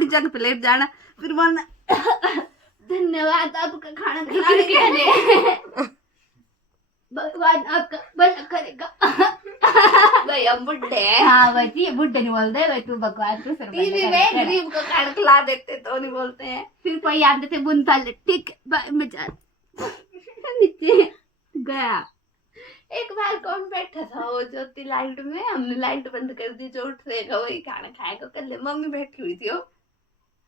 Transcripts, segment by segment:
अपनी जगह पे लेट जाना, फिर बोलना धन्यवाद आपका खाना खिलाने के लिए, भगवान आपका भला करेगा। भाई हम बुड्ढे हैं। हाँ भाई बुड्ढे नहीं बोलते भाई, तू भगवान तू टीवी में गरीब को खाना खिला देते तो नहीं बोलते हैं। फिर कोई आते थे बुन पाले, ठीक बाय मैं जा नीचे गया। एक बार कौन बैठा था वो ज्योति लाइट में, हमने लाइट बंद कर दी, जो उठेगा वही खाना खाएगा। कल मम्मी बैठी हुई थी वो,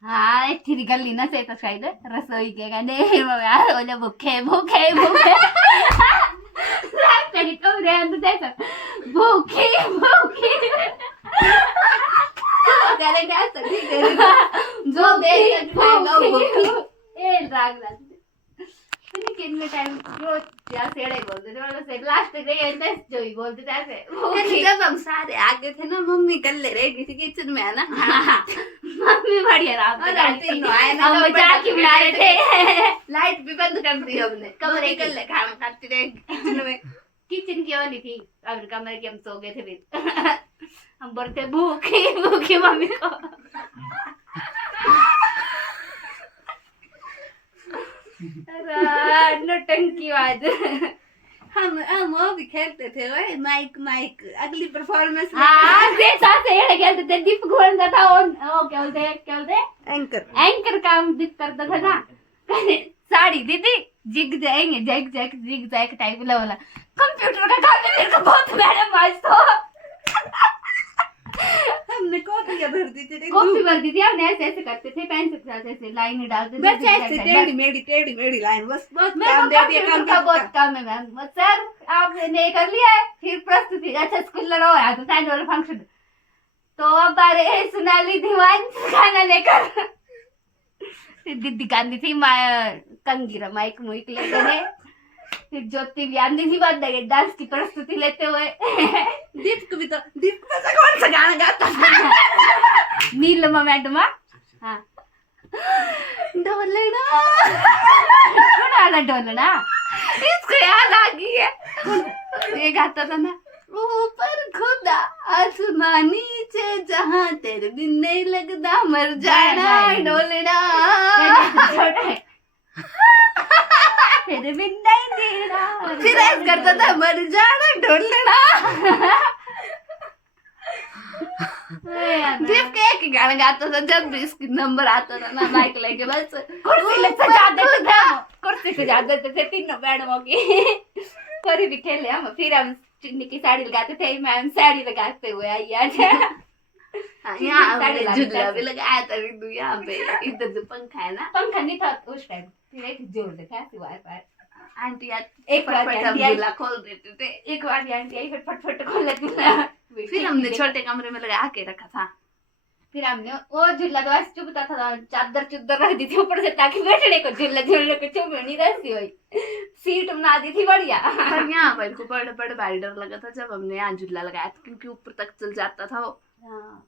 हाँ ठीक गली ना से तो शायद रसोई के कहने यार बोले भूखे भूखे भूखे कहीं तो रे अंदर भूखी भूखी करेंगे ऐसा नहीं करेगा, जो देख खाएगा वो भूखी। ए राग राग किन में टाइम रोज या सेड़े बोलते थे, मतलब से लास्ट तक ये जो ही बोलते थे ऐसे। जब हम सारे आगे थे ना, मम्मी कल ले रही थी किचन में है ना, मम्मी बढ़िया राम हम मजाक ही बना रहे थे। लाइट भी बंद कर दी हमने, कमरे कल ले खाना खाते रहे किचन में। किचन की वाली थी, अब कमरे की हम सो गए थे फिर हम बोलते भूखी भूखी मम्मी को। नौटंकी बात। हम वो भी खेलते थे वही माइक माइक, अगली परफॉर्मेंस हाँ से खेलते थे। दीप घोड़ता था वो क्या बोलते एंकर काम दीप करता था ना। साड़ी दीदी जिग जाएंगे जिग जैक टाइप वाला। कंप्यूटर का काम मेरे को बहुत मैडम आज तो हमने कॉपी भर दी थी, कॉपी भर दी थी हमने। ऐसे ऐसे करते थे पेन से ऐसे लाइन डालते थे, बस ऐसे टेढ़ी मेढ़ी लाइन, बस बहुत काम दे दिया। काम का बहुत काम है मैम। सर आपने कर लिया है, फिर प्रस्तुति अच्छा स्कूल लगा हुआ तो एनुअल फंक्शन, तो अब बारे सोनाली दीवान खाना लेकर दीदी गांधी थी कंगीरा माइक मुइक लेते थे। फिर ज्योति भी आंधी थी बात डांस की प्रस्तुति लेते हुए। दीप को कौन सा गाना गाता था? नीलमा मैडम। हाँ ढोलना ढोलना इसको याद आ गई है, ये गाता था ना, ऊपर खुदा आसमान नीचे जहां तेरे बिन नहीं लगदा मर जाना ढोलना तेरे बिन नहीं देना। फिर ऐसे करता था मर जाना ढोलना। दीप के एक ही गाना गाता था जब भी इसकी नंबर आता था ना, माइक लेके बस कुर्सी सजा देते थे तीनों मैडमों की। कोई भी खेले हम, फिर हम चिन्नी की साड़ी लगाते थे, मैम साड़ी लगाते हुए आई आज। यहाँ झूला भी लगाया था बिंदु, यहाँ पे इधर जो पंखा है ना, पंखा नहीं था उस टाइम, फिर एक जोड़ देखा सिवाय पर आंटी एक बार झूला खोल देते थे, एक बार आंटी आई फिर फटफट खोल लेती। फिर हमने छोटे कमरे में लगा के रखा था। फिर हमने वो झूला तो ऐसे चुभता था, चादर चुदर रख दी थी ऊपर से ताकि बैठने को झूलने को चुभ नहीं रहती हुई, सीट बना दी थी बढ़िया। पर यहाँ पर को बड़े बड़े भारी डर लगा था जब हमने यहाँ झूला लगाया था, क्योंकि ऊपर तक चल जाता था वो।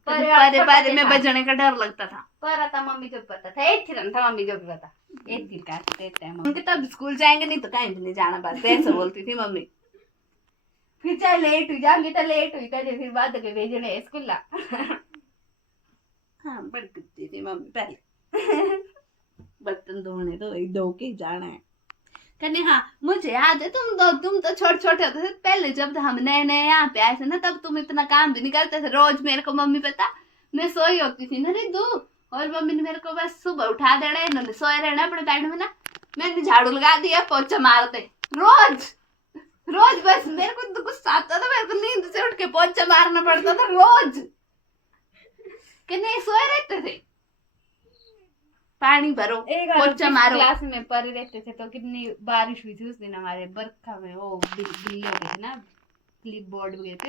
पर में बजने का डर लगता था। पर था मम्मी जो पता था एक थिरन था, मम्मी जो पता एक थिर काटते थे मम्मी। तब स्कूल जाएंगे नहीं तो कहीं भी नहीं जाना, बस ऐसे बोलती थी मम्मी। फिर चाहे लेट हुई जाऊंगी तो लेट हुई करे, फिर बाद में भेजने स्कूल। हाँ बड़ी कुत्ती थी मम्मी पहले। बर्तन धोने तो वही धो के जाना है। कहने हाँ मुझे याद है तुम तो छोटे छोटे होते थे पहले, जब हम नए नए यहाँ पे आए थे ना, तब तुम इतना काम भी नहीं करते थे। रोज मेरे को मम्मी पता मैं सोई होती थी ना रिद्धू, और मम्मी ने मेरे को बस सुबह उठा देना, इन्होंने सोए रहना अपने बेड में ना, मैंने झाड़ू लगा दिया पोछा मारते रोज रोज। बस मेरे को तो गुस्सा आता था, मेरे को नींद से उठ के पोछा मारना पड़ता था रोज, कि नहीं सोए रहते थे। पानी भरो पोछा मारो। क्लास में पढ़े रहते थे तो कितनी बारिश हुई थी उस दिन हमारे बरखा में, वो गिल्ले हो गए थे ना, क्लिप बोर्ड वगैरह पे